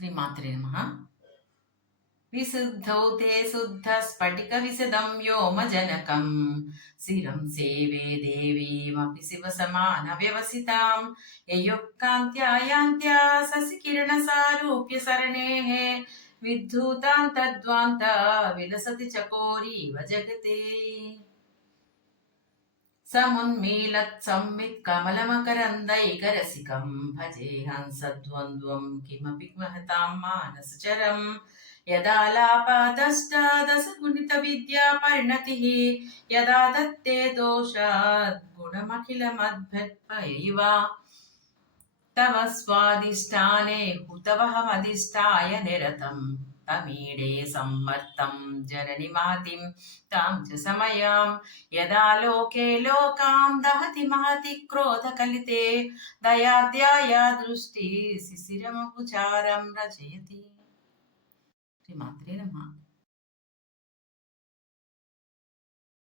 శ్రీమాత్రే నమః. విశుద్ధౌ తే శుద్ధ స్ఫటిక విశదం వ్యోమజనకం శిరం సేవే దేవీమపి శివ సమాన వ్యవసితాం యయుక్కాంత్యాయాంత్యా శశికిరణ సారూప్య సరణేః విద్ధూతాం తద్వాంత విలసతి చకోరీవ జగతే సమున్మీలత్ సంవిత్ కమలమకరందైకరసికం భజేహం సద్వంద్వం కిమపి మహతాం మానసచరం యదాలాపాదష్టాదశ గుణిత విద్యా పరిణతిః యదా దత్తే దోషాద్ గుణమఖిలమద్భుత్పయైవ తవ స్వాదిష్టానే హుతవహమధిష్టాయ నిరతం తమీడే సమ్మర్తం జనని మహతిం తాం చ సమయాం యదా లోకే లోకాం దహతి మహతి క్రోధకలితే దయాద్యాయా దృష్టి శిశిరముపచారం రచయతి. శ్రీమాత్రే నమః.